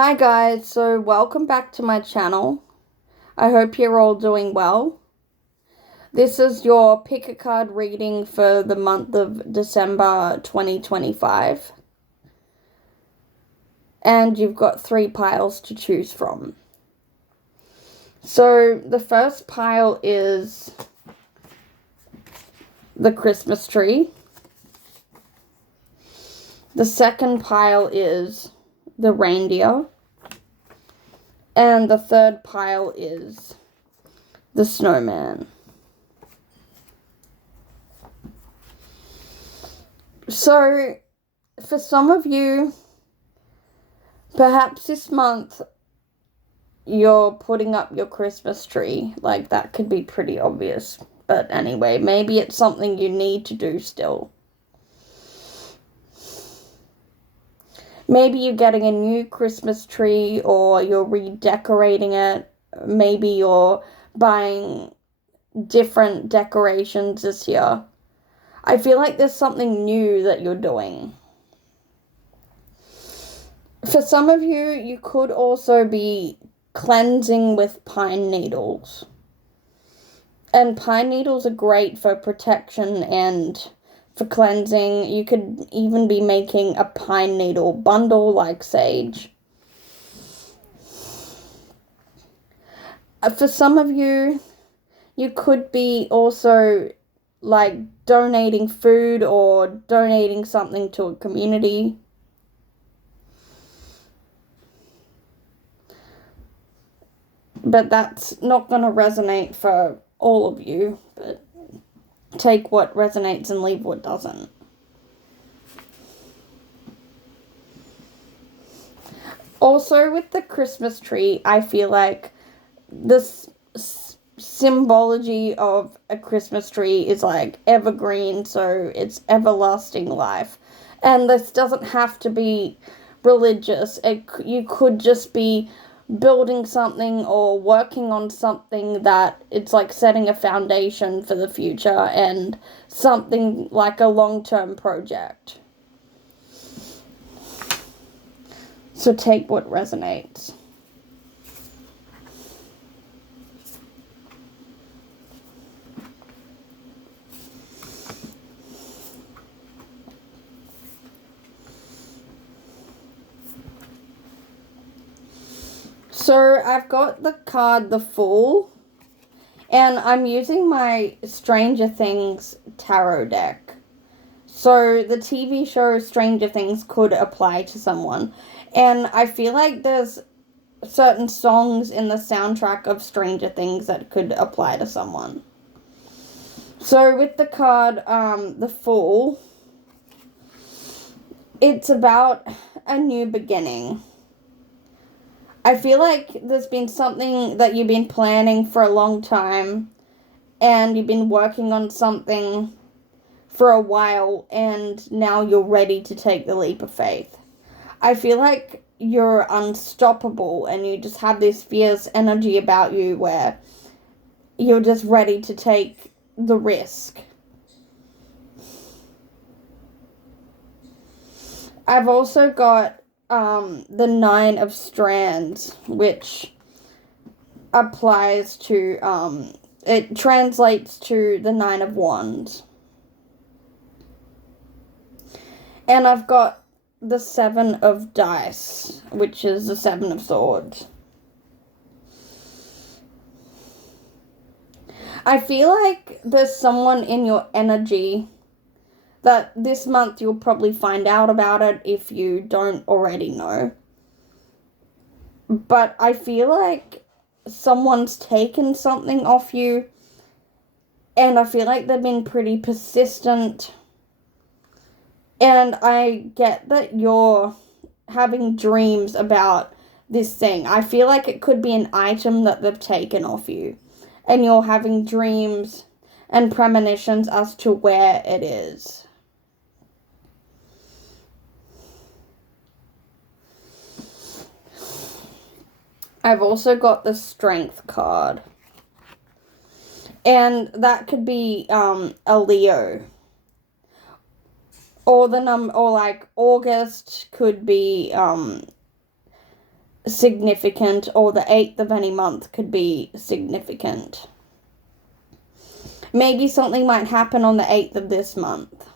Hi guys, so welcome back to my channel. I hope you're all doing well. This is your pick a card reading for the month of December 2025. And you've got 3 piles to choose from. So the first pile is the Christmas tree. The second pile is the reindeer. And the third pile is the snowman. So, for some of you, perhaps this month you're putting up your Christmas tree. Like, that could be pretty obvious. But anyway, maybe it's something you need to do still. Maybe you're getting a new Christmas tree or you're redecorating it. Maybe you're buying different decorations this year. I feel like there's something new that you're doing. For some of you, you could also be cleansing with pine needles. And pine needles are great for protection and for cleansing. You could even be making a pine needle bundle like sage. For some of you, you could be also like donating food or donating something to a community. But that's not going to resonate for all of you. But take what resonates and leave what doesn't. Also, with the Christmas tree, I feel like this symbology of a Christmas tree is like evergreen, so it's everlasting life. And this doesn't have to be religious. You could just be building something or working on something that it's like setting a foundation for the future and something like a long-term project. So take what resonates. So I've got the card The Fool, and I'm using my Stranger Things tarot deck. So the TV show Stranger Things could apply to someone. And I feel like there's certain songs in the soundtrack of Stranger Things that could apply to someone. So with the card, The Fool, it's about a new beginning. I feel like there's been something that you've been planning for a long time, and you've been working on something for a while, and now you're ready to take the leap of faith. I feel like you're unstoppable, and you just have this fierce energy about you where you're just ready to take the risk. I've also got the 9 of Strands, which applies to, it translates to the 9 of Wands. And I've got the 7 of Dice, which is the 7 of Swords. I feel like there's someone in your energy that this month you'll probably find out about it if you don't already know. But I feel like someone's taken something off you, and I feel like they've been pretty persistent. And I get that you're having dreams about this thing. I feel like it could be an item that they've taken off you, and you're having dreams and premonitions as to where it is. I've also got the Strength card. And that could be a Leo. Or like August could be significant, or the 8th of any month could be significant. Maybe something might happen on the 8th of this month.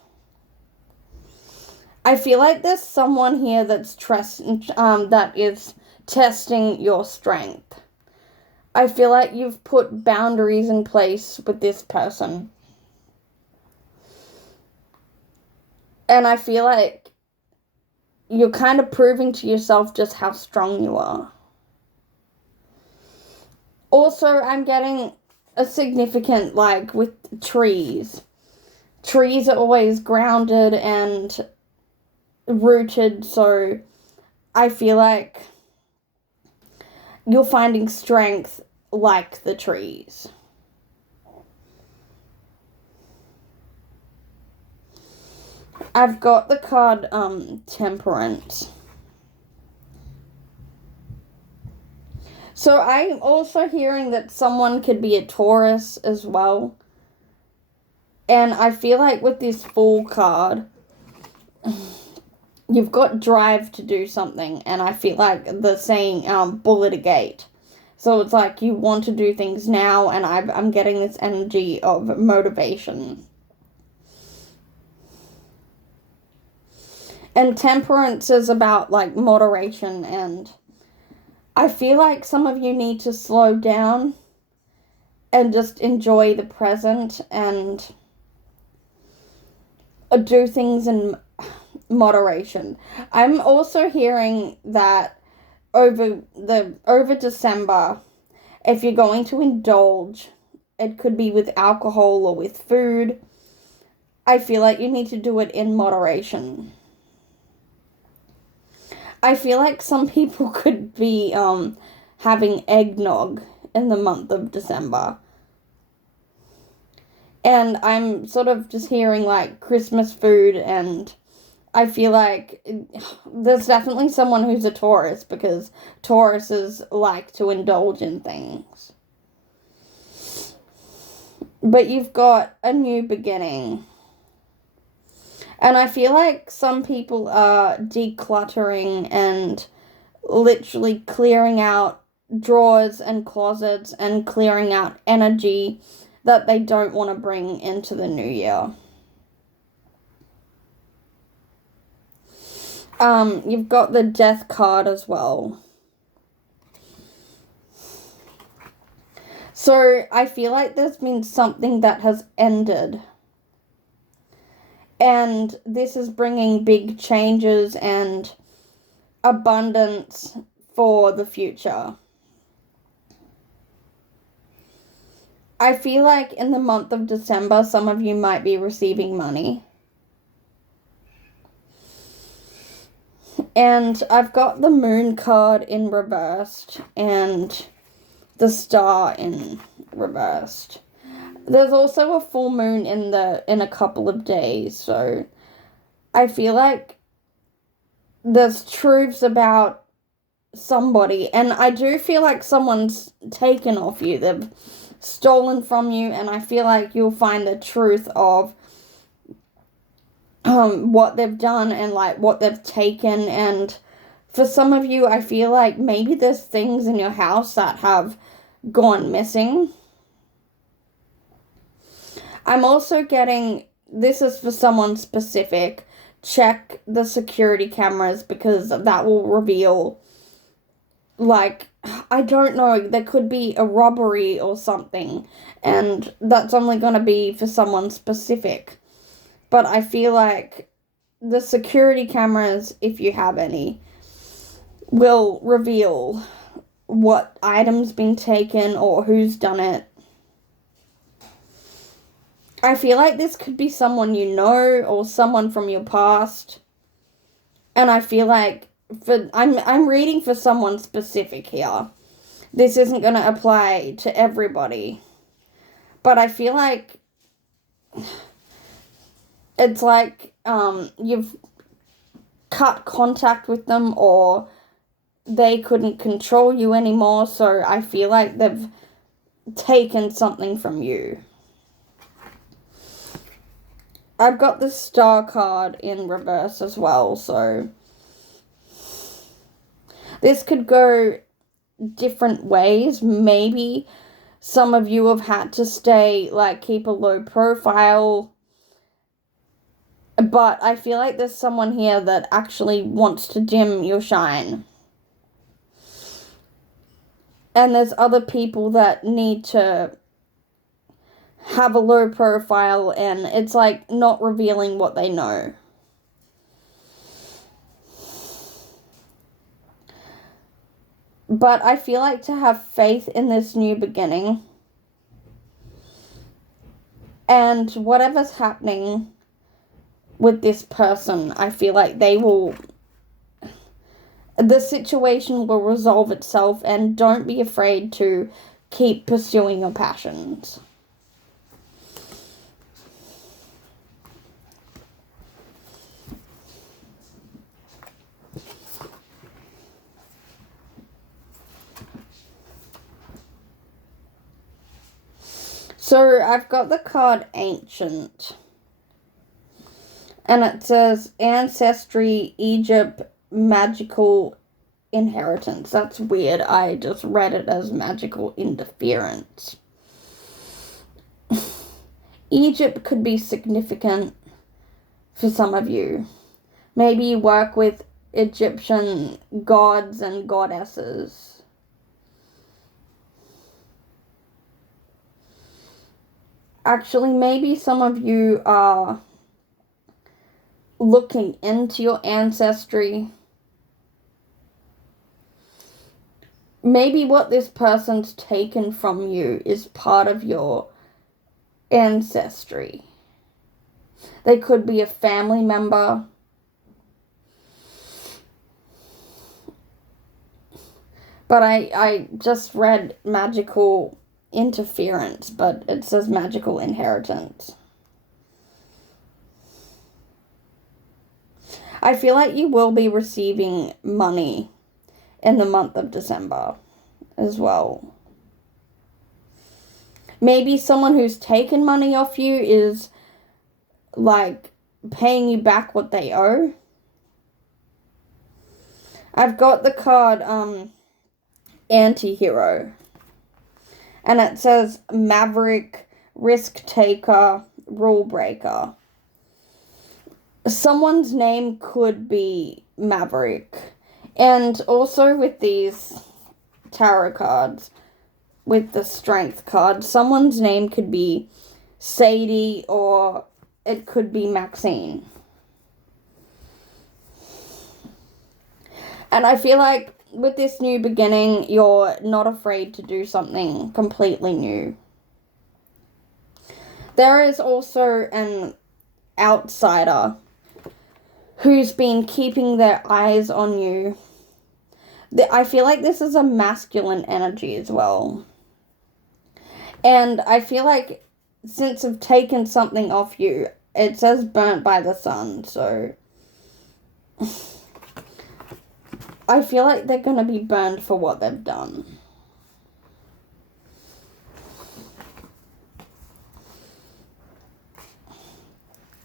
I feel like there's someone here that's that is testing your strength. I feel like you've put boundaries in place with this person. And I feel like you're kind of proving to yourself just how strong you are. Also, I'm getting a significant, like, with trees. Trees are always grounded and rooted, so I feel like you're finding strength like the trees. I've got the card, Temperance. So I'm also hearing that someone could be a Taurus as well. And I feel like with this Fool card, you've got drive to do something. And I feel like the saying, bull at a gate. So it's like you want to do things now, and I'm getting this energy of motivation. And Temperance is about, like, moderation, and I feel like some of you need to slow down and just enjoy the present and do things in moderation. I'm also hearing that over December, if you're going to indulge, it could be with alcohol or with food. I feel like you need to do it in moderation. I feel like some people could be having eggnog in the month of December. And I'm sort of just hearing, like, Christmas food, and I feel like there's definitely someone who's a Taurus, because Tauruses like to indulge in things. But you've got a new beginning. And I feel like some people are decluttering and literally clearing out drawers and closets and clearing out energy that they don't want to bring into the new year. You've got the Death card as well. So I feel like there's been something that has ended. And this is bringing big changes and abundance for the future. I feel like in the month of December, some of you might be receiving money. And I've got the Moon card in reversed and the Star in reversed. There's also a full moon in a couple of days, so I feel like there's truths about somebody, and I do feel like someone's taken off you. They've stolen from you, and I feel like you'll find the truth of what they've done and, like, what they've taken. And for some of you, I feel like maybe there's things in your house that have gone missing. I'm also getting, this is for someone specific, check the security cameras, because that will reveal, like, I don't know, there could be a robbery or something, and that's only going to be for someone specific. But I feel like the security cameras, if you have any, will reveal what item's been taken or who's done it. I feel like this could be someone you know or someone from your past. And I feel like I'm reading for someone specific here. This isn't going to apply to everybody. But I feel like it's like you've cut contact with them, or they couldn't control you anymore. So I feel like they've taken something from you. I've got the Star card in reverse as well, so This could go different ways. Maybe some of you have had to stay, like, keep a low profile. But I feel like there's someone here that actually wants to dim your shine. And there's other people that need to have a low profile, and it's like not revealing what they know. But I feel like to have faith in this new beginning, and whatever's happening with this person, I feel like the situation will resolve itself, and don't be afraid to keep pursuing your passions. So I've got the card Ancient, and it says Ancestry, Egypt, Magical Inheritance. That's weird. I just read it as Magical Interference. Egypt could be significant for some of you. Maybe you work with Egyptian gods and goddesses. Actually, maybe some of you are looking into your ancestry. Maybe what this person's taken from you is part of your ancestry. They could be a family member. But I just read Magical Interference, but it says Magical Inheritance. I feel like you will be receiving money in the month of December as well. Maybe someone who's taken money off you is, like, paying you back what they owe. I've got the card, Anti-Hero. And it says Maverick, Risk Taker, Rule Breaker. Someone's name could be Maverick. And also with these tarot cards, with the Strength card, someone's name could be Sadie, or it could be Maxine. And I feel like with this new beginning, you're not afraid to do something completely new. There is also an outsider who's been keeping their eyes on you. I feel like this is a masculine energy as well. And I feel like since I've taken something off you, it says burnt by the sun, so I feel like they're going to be burned for what they've done.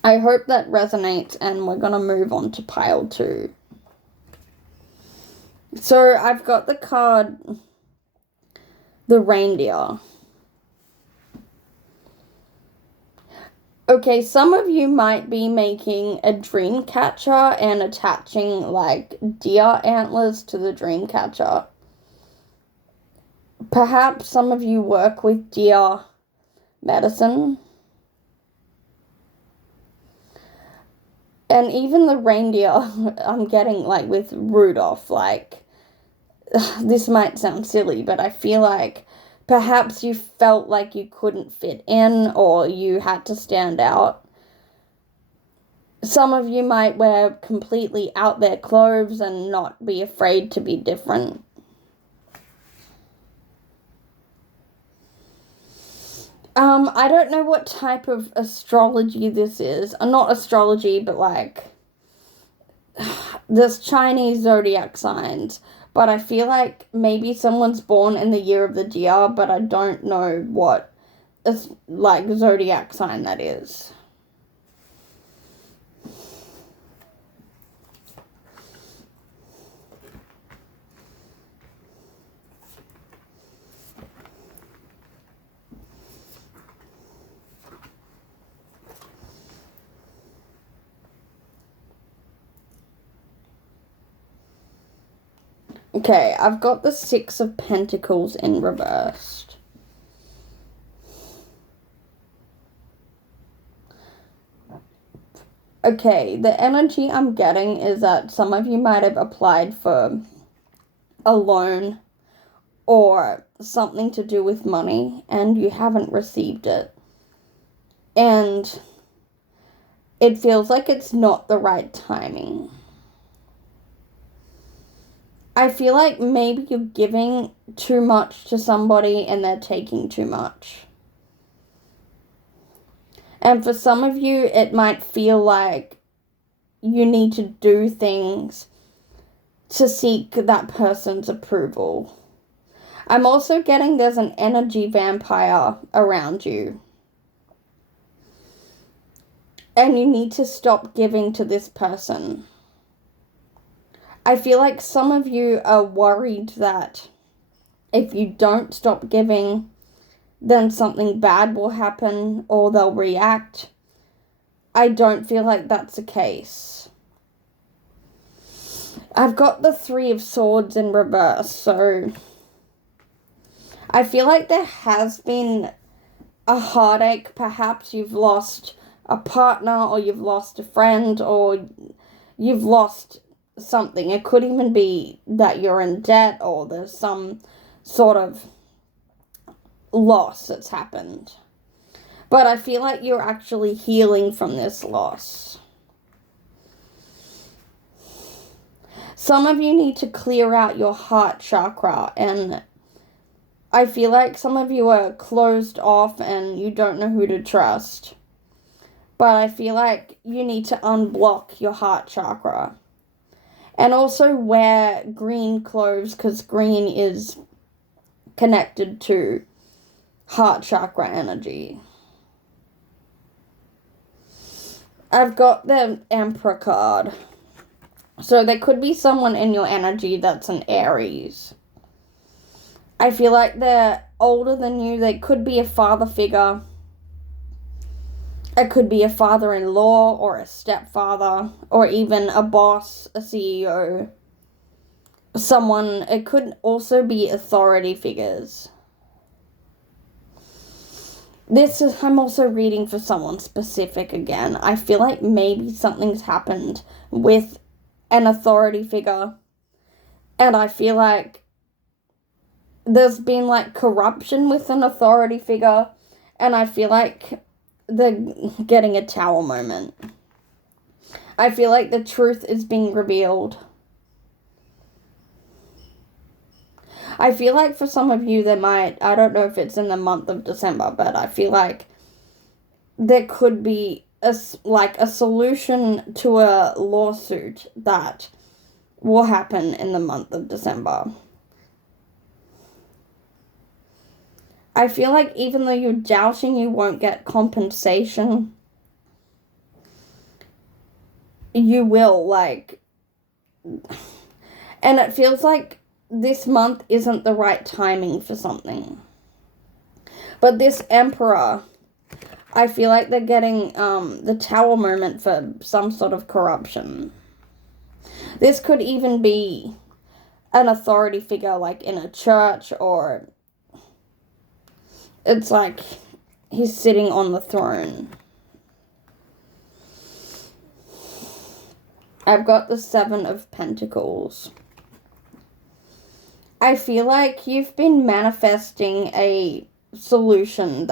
I hope that resonates, and we're going to move on to pile 2. So I've got the card, the Reindeer. Okay, some of you might be making a dream catcher and attaching, like, deer antlers to the dream catcher. Perhaps some of you work with deer medicine. And even the reindeer, I'm getting, like, with Rudolph, like, this might sound silly, but I feel like perhaps you felt like you couldn't fit in, or you had to stand out. Some of you might wear completely out there clothes and not be afraid to be different. I don't know what type of astrology this is. Not astrology, but, like, there's Chinese zodiac signs. But I feel like maybe someone's born in the year of the deer, but I don't know what, like, zodiac sign that is. Okay, I've got the Six of Pentacles in reversed. Okay, the energy I'm getting is that some of you might have applied for a loan or something to do with money and you haven't received it. And it feels like it's not the right timing. I feel like maybe you're giving too much to somebody and they're taking too much. And for some of you, it might feel like you need to do things to seek that person's approval. I'm also getting there's an energy vampire around you. And you need to stop giving to this person. I feel like some of you are worried that if you don't stop giving, then something bad will happen or they'll react. I don't feel like that's the case. I've got the Three of Swords in reverse, so I feel like there has been a heartache. Perhaps you've lost a partner or you've lost a friend or you've lost something. It could even be that you're in debt or there's some sort of loss that's happened. But I feel like you're actually healing from this loss. Some of you need to clear out your heart chakra, and I feel like some of you are closed off and you don't know who to trust. But I feel like you need to unblock your heart chakra. And also wear green clothes because green is connected to heart chakra energy. I've got the Emperor card. So there could be someone in your energy that's an Aries. I feel like they're older than you. They could be a father figure. It could be a father-in-law or a stepfather or even a boss, a CEO. It could also be authority figures. I'm also reading for someone specific again. I feel like maybe something's happened with an authority figure. And I feel like there's been like corruption with an authority figure. And I feel like they're getting a Tower moment. I feel like the truth is being revealed. I feel like for some of you I don't know if it's in the month of December, but I feel like there could be a solution to a lawsuit that will happen in the month of December. I feel like even though you're doubting you won't get compensation, you will, and it feels like this month isn't the right timing for something. But this Emperor, I feel like they're getting the Tower moment for some sort of corruption. This could even be an authority figure like in a church, or it's like he's sitting on the throne. I've got the Seven of Pentacles. I feel like you've been manifesting a solution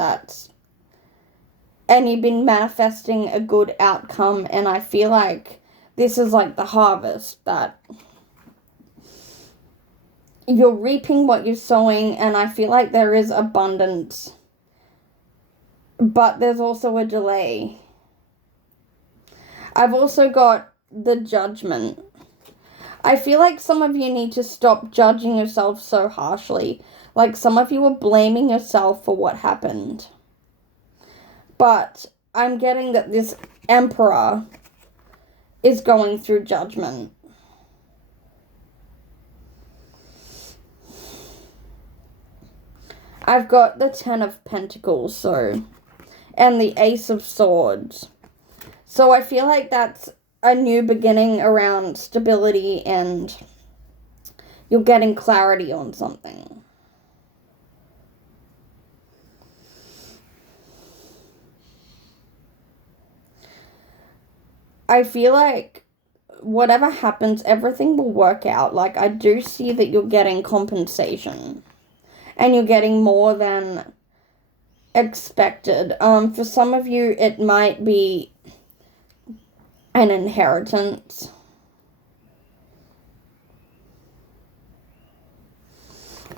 and you've been manifesting a good outcome, and I feel like this is like the harvest, that you're reaping what you're sowing, and I feel like there is abundance, but there's also a delay. I've also got the Judgment. I feel like some of you need to stop judging yourself so harshly. Like some of you are blaming yourself for what happened. But I'm getting that this Emperor is going through judgment. I've got the Ten of Pentacles, and the Ace of Swords. So I feel like that's a new beginning around stability and You're getting clarity on something. I feel like whatever happens, everything will work out. Like, I do see that you're getting compensation. And you're getting more than expected. For some of you, it might be an inheritance.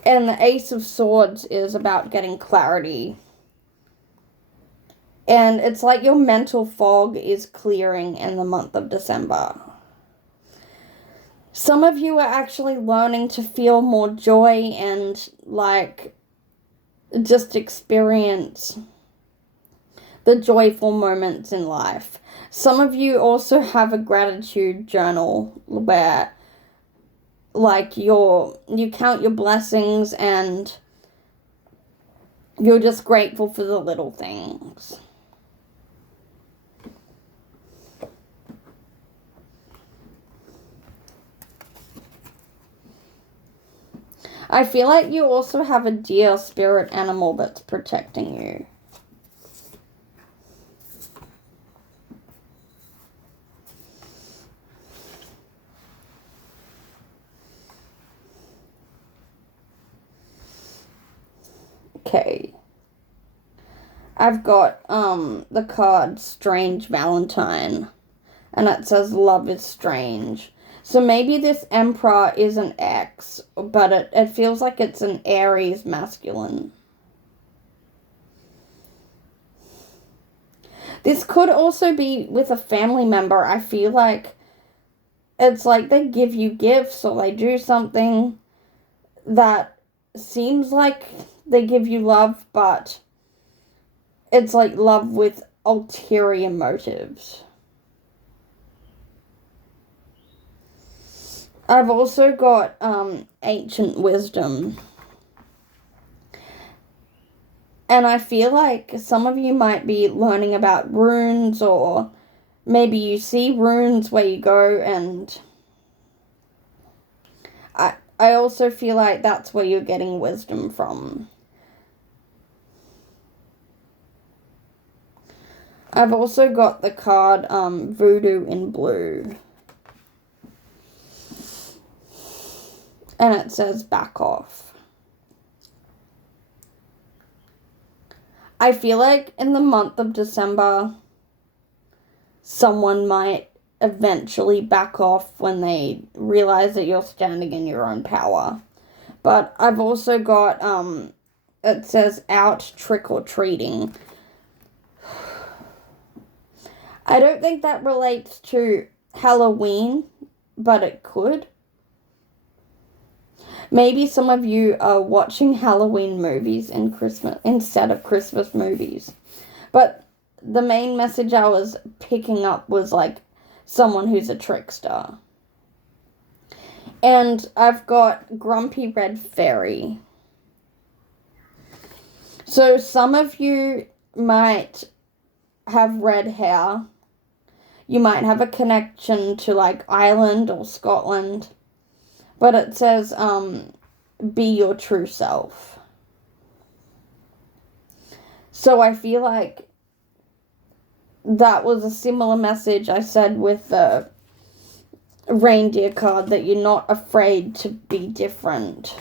And the Ace of Swords is about getting clarity. And it's like your mental fog is clearing in the month of December. Some of you are actually learning to feel more joy and, like, just experience the joyful moments in life. Some of you also have a gratitude journal where, like, you count your blessings and you're just grateful for the little things. I feel like you also have a dear spirit animal that's protecting you. Okay. I've got the card Strange Valentine, and it says love is strange. So maybe this Emperor is an ex, but it feels like it's an Aries masculine. This could also be with a family member. I feel like it's like they give you gifts or they do something that seems like they give you love, but it's like love with ulterior motives. I've also got ancient wisdom. And I feel like some of you might be learning about runes, or maybe you see runes where you go, and I also feel like that's where you're getting wisdom from. I've also got the card Voodoo in Blue. And it says back off. I feel like in the month of December, someone might eventually back off when they realize that you're standing in your own power. But I've also got, it says out trick-or-treating. I don't think that relates to Halloween, but it could. Maybe some of you are watching Halloween movies in Christmas instead of Christmas movies. But the main message I was picking up was like someone who's a trickster. And I've got Grumpy Red Fairy. So some of you might have red hair. You might have a connection to like Ireland or Scotland. But it says, be your true self. So I feel like that was a similar message I said with the reindeer card, that you're not afraid to be different.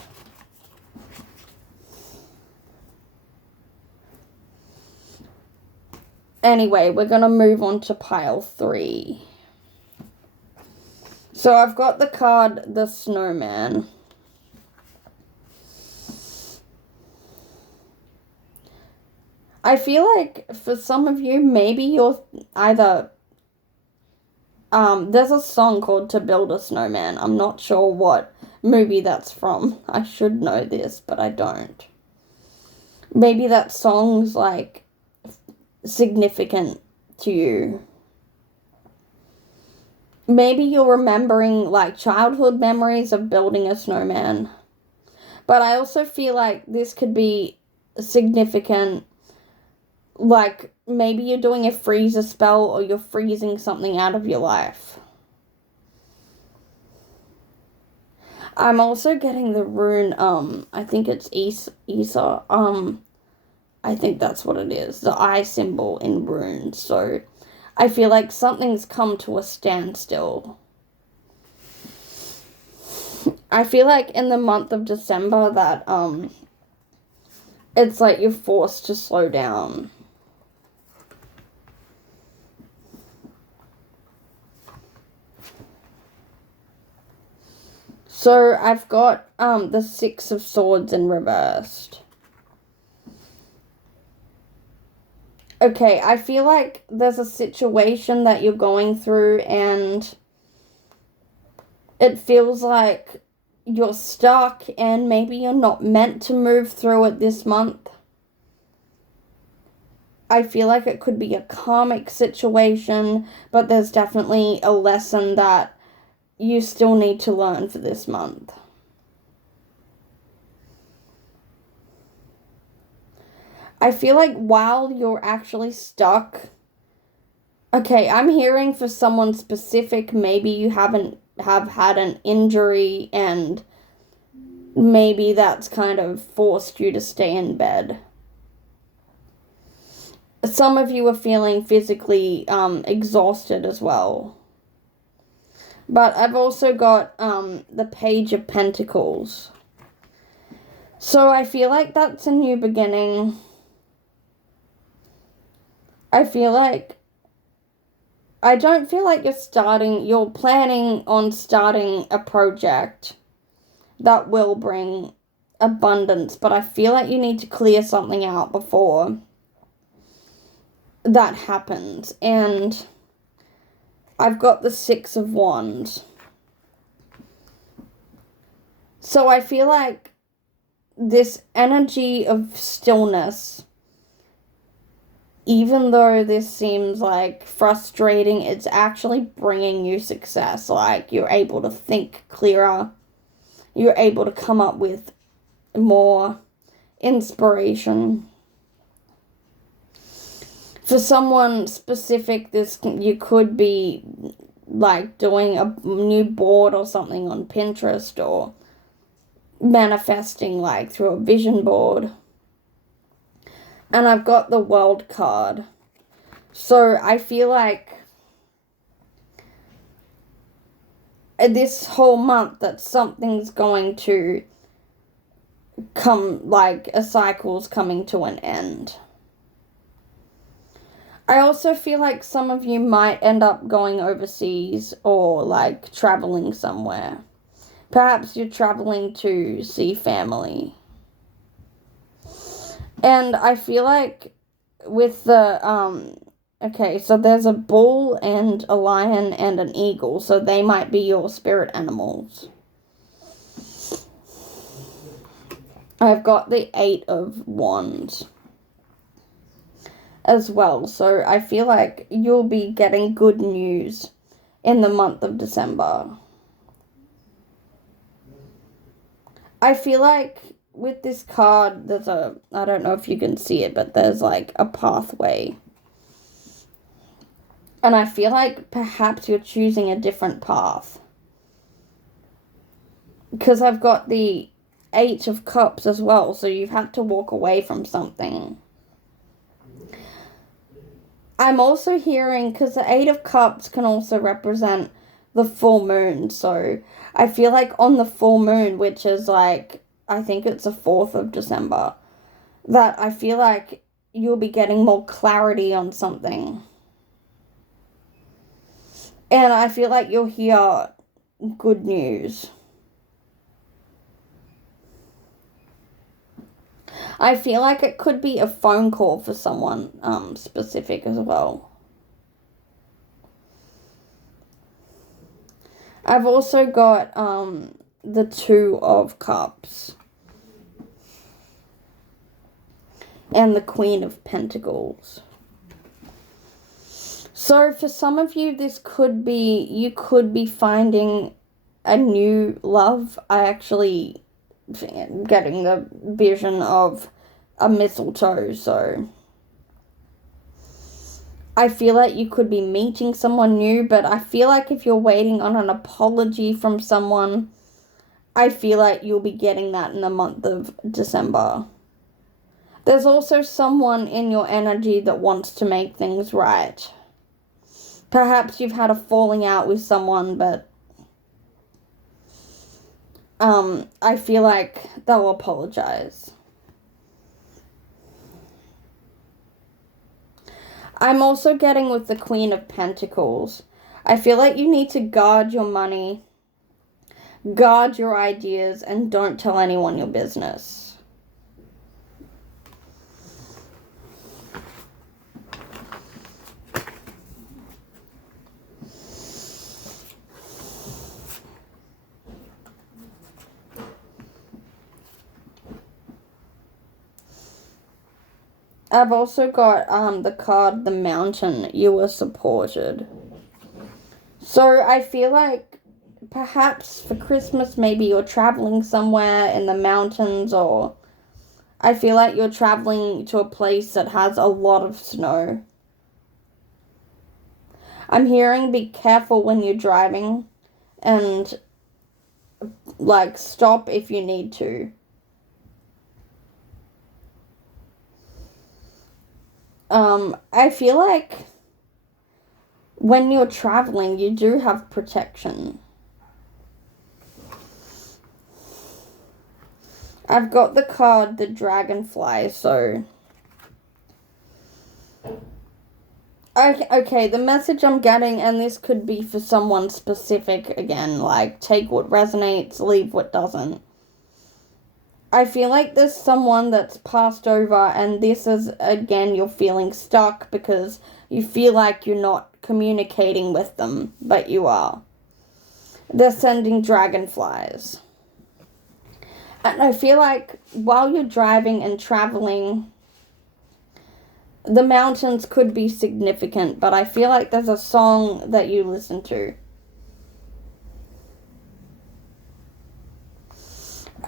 Anyway, we're going to move on to pile 3. So I've got the card, the Snowman. I feel like for some of you, maybe you're either... there's a song called To Build a Snowman. I'm not sure what movie that's from. I should know this, but I don't. Maybe that song's, like, significant to you. Maybe you're remembering, like, childhood memories of building a snowman. But I also feel like this could be significant, like, maybe you're doing a freezer spell or you're freezing something out of your life. I'm also getting the rune, I think it's Isa. I think that's what it is. The eye symbol in runes. So I feel like something's come to a standstill. I feel like in the month of December that, it's like you're forced to slow down. So I've got the Six of Swords in reversed. Okay, I feel like there's a situation that you're going through and it feels like you're stuck and maybe you're not meant to move through it this month. I feel like it could be a karmic situation, but there's definitely a lesson that you still need to learn for this month. I feel like while you're actually stuck, okay, I'm hearing for someone specific, maybe you have had an injury and maybe that's kind of forced you to stay in bed. Some of you are feeling physically exhausted as well. But I've also got the Page of Pentacles. So I feel like that's a new beginning. I don't feel like you're planning on starting a project that will bring abundance, but I feel like you need to clear something out before that happens. And I've got the Six of Wands. So I feel like this energy of stillness, even though this seems like frustrating, it's actually bringing you success. Like, you're able to think clearer. You're able to come up with more inspiration. For someone specific, you could be like doing a new board or something on Pinterest, or manifesting like through a vision board. And I've got the World card. So I feel like this whole month that something's going to come, like a cycle's coming to an end. I also feel like some of you might end up going overseas or like traveling somewhere. Perhaps you're traveling to see family. And I feel like with the, okay, so there's a bull and a lion and an eagle, so they might be your spirit animals. I've got the Eight of Wands as well, so I feel like you'll be getting good news in the month of December. I feel like with this card, there's I don't know if you can see it, but there's like a pathway. And I feel like perhaps you're choosing a different path. Because I've got the Eight of Cups as well, so you've had to walk away from something. I'm also hearing, because the Eight of Cups can also represent the full moon, so I feel like on the full moon, which is like, I think it's the 4th of December, that I feel like you'll be getting more clarity on something. And I feel like you'll hear good news. I feel like it could be a phone call for someone specific as well. I've also got the Two of Cups and the Queen of Pentacles. So for some of you, you could be finding a new love. I actually getting the vision of a mistletoe, so I feel like you could be meeting someone new, but I feel like if you're waiting on an apology from someone, I feel like you'll be getting that in the month of December. There's also someone in your energy that wants to make things right. Perhaps you've had a falling out with someone, but I feel like they'll apologize. I'm also getting with the Queen of Pentacles. I feel like you need to guard your money, guard your ideas, and don't tell anyone your business. I've also got the card, the Mountain. You were supported. So I feel like perhaps for Christmas, maybe you're traveling somewhere in the mountains, or I feel like you're traveling to a place that has a lot of snow. I'm hearing be careful when you're driving and like stop if you need to. I feel like when you're traveling, you do have protection. I've got the card, the Dragonfly, so... Okay, the message I'm getting, and this could be for someone specific again, like, take what resonates, leave what doesn't. I feel like there's someone that's passed over, and this is, again, you're feeling stuck because you feel like you're not communicating with them, but you are. They're sending dragonflies. And I feel like while you're driving and traveling, the mountains could be significant, but I feel like there's a song that you listen to.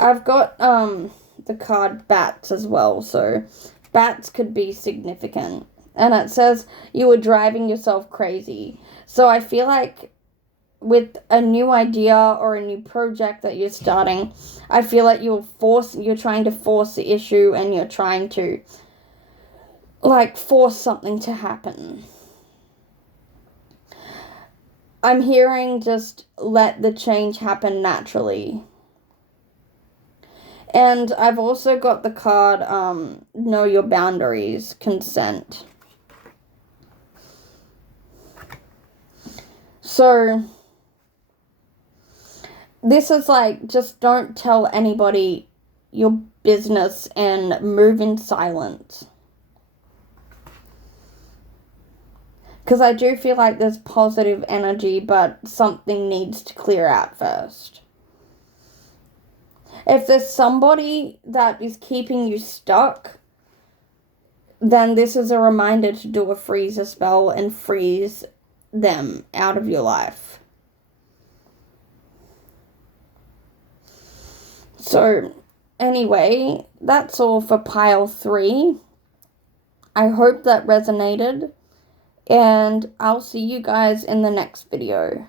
I've got the card Bats as well, so bats could be significant. And it says you were driving yourself crazy. So I feel like with a new idea or a new project that you're starting, I feel like you're trying to force the issue, and you're trying to like force something to happen. I'm hearing just let the change happen naturally. And I've also got the card, know your boundaries, consent. So, this is like, just don't tell anybody your business and move in silence. Because I do feel like there's positive energy, but something needs to clear out first. If there's somebody that is keeping you stuck, then this is a reminder to do a freezer spell and freeze them out of your life. So, anyway, that's all for pile 3. I hope that resonated, and I'll see you guys in the next video.